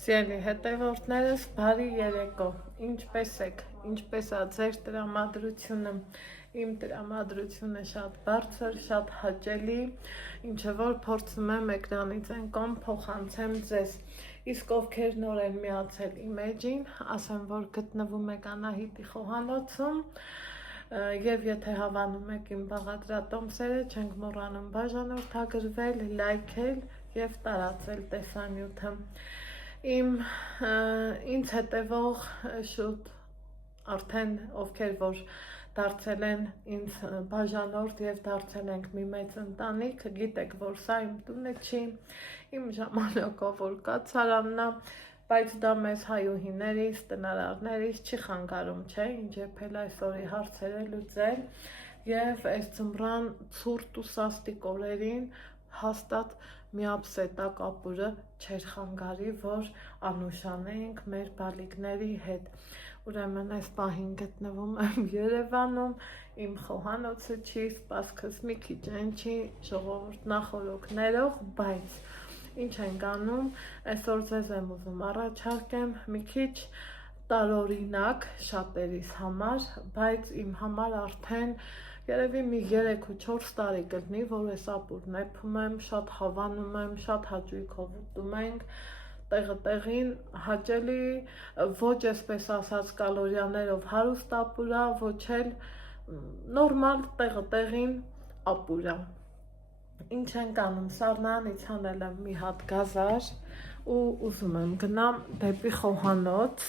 Սիրելի հետևորդներս, բարի երեկո, ինչպես եք, ինչպես է ձեր տրամադրությունը, իմ տրամադրությունը շատ բարձր, շատ հաճելի, ինչը որ փորձում եմ էկրանից այն կողմ փոխանցեմ ձեզ, իսկ ովքեր նոր են միացել իմ էջին, ասեմ, որ գտնվում եք Անահիտի խոհանոցում, և եթե հավանում եք իմ բաղադրատոմսերը, չենք մոռանում բաժանորդագրվել, լայքել և տարածել տեսանյութը։ Ինձ հետևող շուտ արդեն ովքեր որ դարձել են ինձ բաժանորդ և դարձել ենք մի մեծ ընտանիք, գիտեք, որ սա իմ տունը չի, իմ ժամանակով որ կացարանն է, բայց դա մեզ հայուհիներից, տնարարներից չի խանգարում, չէ, ինչ եփել այսօրի հարցերը լուծել և այս ձմռան ցուրտ ու սաստիկ օրերին հաստատ միապսետա կապուրը չէր խանգարի, որ անուշանեինք մեր բալիկների հետ։ Ուրեմն այս պահին գտնվում եմ Երևանում, իմ խոհանոցը չի, սպասքս մի քիչ այն չի, ժողովուրդ նախօրոքներով, բայց ինչ ենք անում, այսօր ձեզ եմ ուզում առաջարկեմ մի քիչ տարօրինակ շատերիս համար, բայց իմ համար արդեն երևի մի 3-4 տարի կլինի, որ այս ապուրն էփում եմ, շատ հավանում եմ, շատ հաճույքով ուտում ենք, տեղը տեղին հաճելի, ոչ այսպես ասած կալորիաներով հարուստ ապուր է, ոչ էլ նորմալ տեղը տեղին ապուր է։ Ինչ ենք անում, սառնարանից հանել եմ մի հատ գազար ու ուզում եմ գնամ դեպի խոհանոց,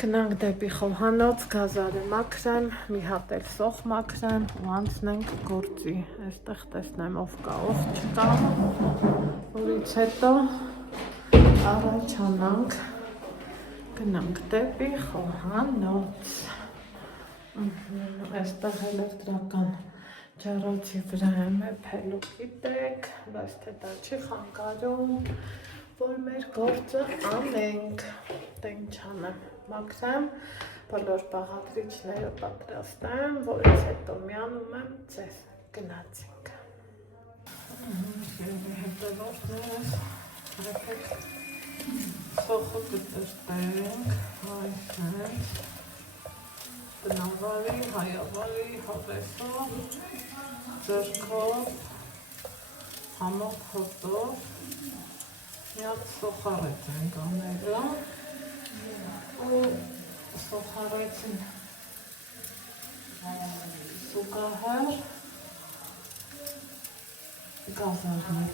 գնանք դեպի խոհանոց, գազարը մաքրեմ, մի հատ էլ սոխ մաքրեմ ու անցնենք գործի, այստեղ տեսնեմ ով կա, ով չկա, որից հետո առաջանանք, գնանք դեպի խոհանոց, այստեղ էլեկտրական ջառոցի վրա եմ էփելու, գիտեք, բայց թե դա չի խանգարում, որ մեր գործը անենք, դե ինչ անեմ, մաքրեմ, բոլոր բաղադրիչները պատրաստեմ, որից հետո միանում եմ ձեզ, գնացինք։ Հետևորդներս, եկեք սոխը կտրտենք, այսպես, տնավարի, հայավարի, հավեսով, ձեռքով, համով հոտով, մի հատ սոխարեց ենք անելու ու սոխարեցին սուգահար գազարն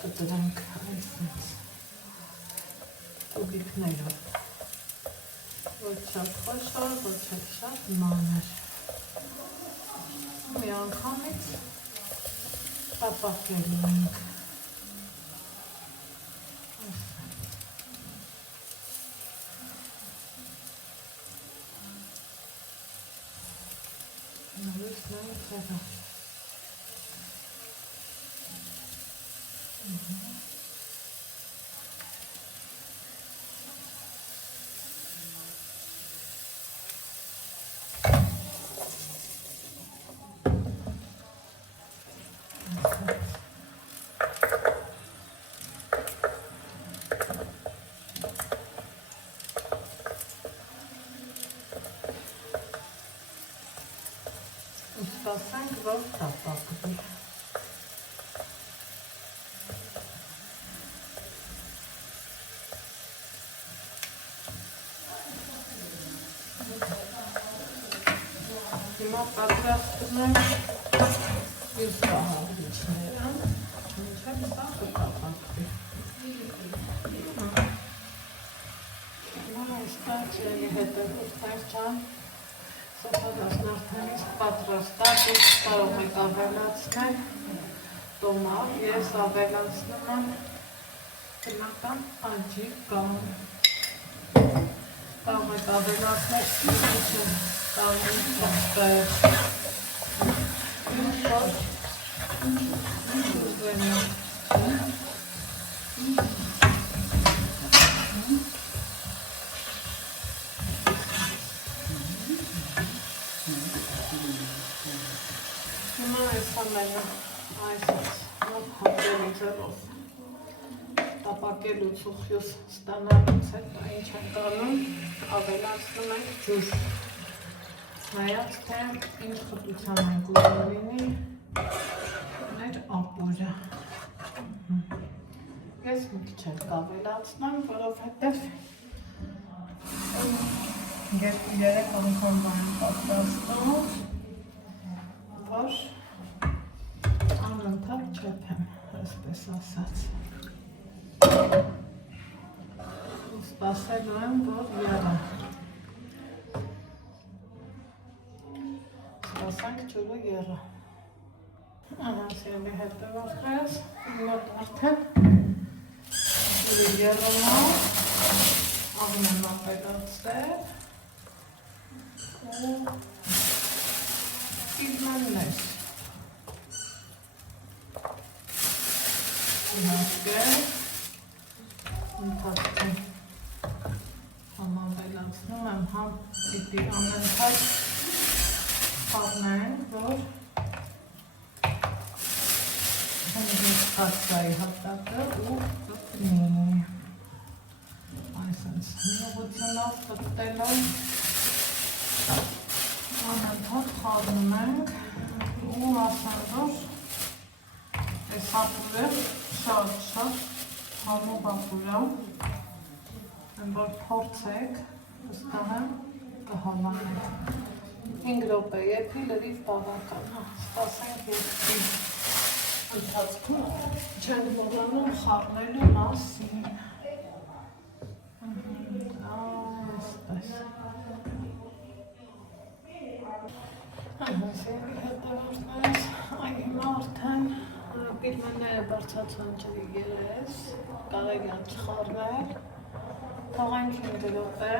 կտրենք այսպես ուղիքներով, ոչ շատ խոշոր, ոչ շատ մանր, մի անգամից տապակելու ենք։ Սպասենք, որ տապակվի։ Հիմա պատրաստում եմ մյուս բաղադրիչները, մինչև սա կտապակվի։ Հիմա այստեղ ջերի հետևորդներ ջան, սոխարածն արդեն իսկ պատրաստ է, դուք կարող եք ավելացնել տոմատ, ես ավելացնում եմ բնական աջի կամ կարող եք ավելացնել իջը տանին ճաշտայը, ինչ որ ուզվեն է։ Այս ամենը այսպես հատելի ձևով պակելուց ուխյուս ստանալուց հետո ինչ ենք անում, ավելացնում ենք ջուր։ Նայած թե ինչ խտության ենք ուզում լինի մեր ապուրը։ Ես մի քիչ էլ կավելացնեմ, որովհետև երեք անգամ բան պատրաստում, որ անընդհատ չեփեմ, այսպես ասած։ Սպասելու եմ, որ եղա։ Սպասանք ջուրը եղա։ Սիրելի հետևորդներ, մոտ արդեն ջուրը եղում է, աղում եմ ապելացել ու իզմաններ։ Իհարկե, ընթացքում համ ավելացնում եմ, համ պիտի անընդհատ խառնենք, որ հնգիստացայի հատակը ու կպնի։ Այսենց միողությունով կպտելով անընդհատ խառնում ենք ու ասեմ, որ այս ապուրը շատ համով ապուր է, որ փորձեք, վստահ եմ կհավանեք։ 5 րոպե եփի լրիվ բավական է, սպասենք եփի ընթացքում չեն մոռանում խառնելու մասին։ Այսպես։ Սիրելի հետևորդներ, հիմա արդեն պիլմենները բարձրացան ջրի երես, կարելի է չխառնել, թողանք 5 րոպե,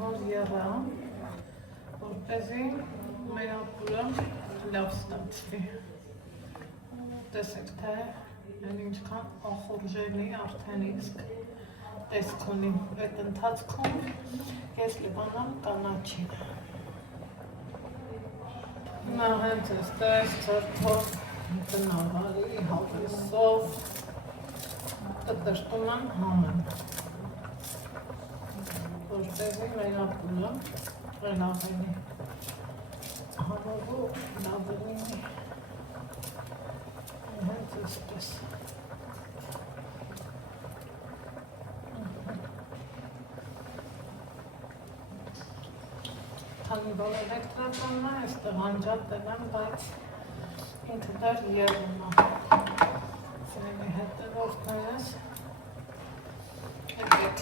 որ եռա, որպեսզի մեր ապուրը լավ ստացվի։ Տեսեք, թե ինչքան ախորժելի արդեն իսկ տեսք ունի։ Այդ ընթացքում ես լիբանամ կանաչին։ Հիմա հենց այստեղ ձեռքով տնավարի հավեսով կտրտում եմ համը, որպեսզի մեր ապուրը լավ լինի, համով լավ լինի, հենց այսպես։ Քանի որ էլեկտրականն է, այստեղ անջատել եմ, բայց ինքը դեռ եղում է։ Սիրելի հետևորդներս, եկեք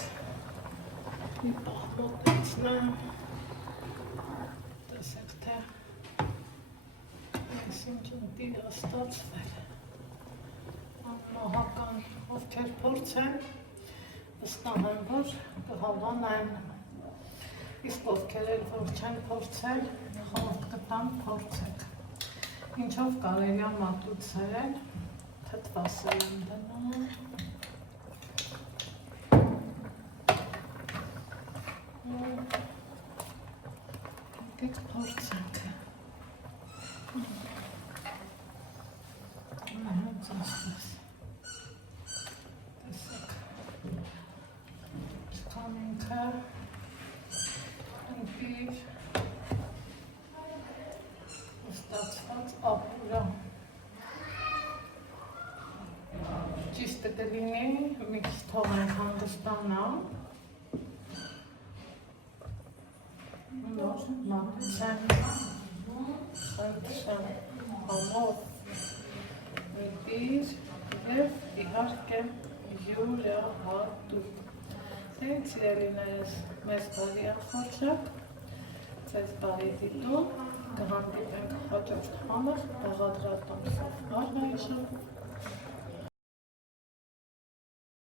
մի պահ մոտեցնեմ, տեսեք, թե այսինչ ընտիր է ստացվել։ Անմահական ովքեր փորձեն, վստահ եմ, որ կհավանեն, իսկ ովքեր էլ որ չեն փորձել, խորհուրդ կտամ փորձեք։ Ինչով կարելի է մատուցել, թթվասել եմ դնում։ Եկեք փորձենք։ Հենց այսպես։ Տեսեք։ Չքան ինքը ընտիր ստացված ապուրը։ Ճիշտը կլինի, մի քիչ թողենք հանգստանա, նոր մատուցեմ, խնդրեմ համով ընտիր և իհարկե յուրահատուկ։ Սիրելիներս, մեզ բարի ախորժակ, ձեզ բարի դիտում, կհանդիպենք հաջորդ համեղ բաղադրատոմսով։ Առայժմ